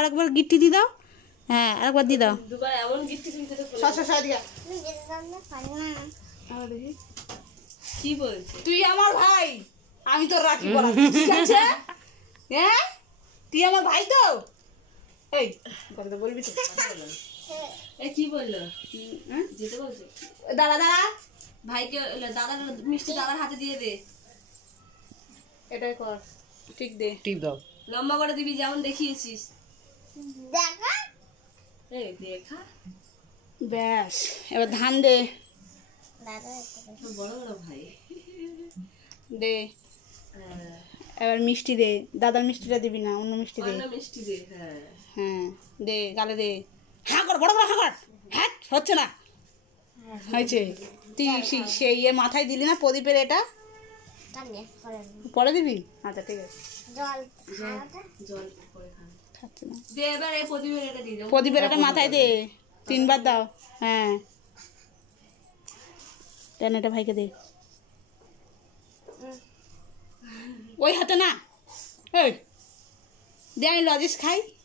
আর একবার গিট্টি দিয়ে দাও। হ্যাঁ আরেকবার দিয়ে দাও। দুবার এমন গিফট কিনতে তো কি বলছিস? তুই আমার ভাই, আমি তোর রাখি পরাবো, ঠিক আছে? হ্যাঁ তুই আমার ভাই তো। এই কথা বলবি তো? এ কি বললো? যেতে বলছে? দাঁড়া দাঁড়া, ভাইকে দাদার মিষ্টি দাদার হাতে দিয়ে দে। এটাই কর, ঠিক দে, টিপ দাও। লম্বা করে দিবি যেমন দেখিয়েছিস। দেখা এই দেখা ব্যাস। এবার ধান দে, দাদা বড় বড় ভাই। দে। এবার মিষ্টি দে, দাদার মিষ্টিটা দিবি না, অন্য মিষ্টি দে। অন্য মিষ্টি দে। হ্যাঁ হ্যাঁ দে, গালে দে। হ্যাঁ কর, বড় বড় হ্যাঁ কর। হ্যাঁ হচ্ছে না, হয়েছে। তুই সেই ইয়ে মাথায় দিলি না প্রদীপের, এটা কানে করেন পরে দিবি? আচ্ছা ঠিক আছে। জল খাওয়াটা জল করে খান। খাচ্ছে না। দে এবার এই প্রদীপের এটা দিয়ে দাও। প্রদীপের এটা মাথায় দে, 3 বার দাও। হ্যাঁ দেন, এটা ভাইকে দে। ওই হাতে না, এই দে, আমি লজিস খাই।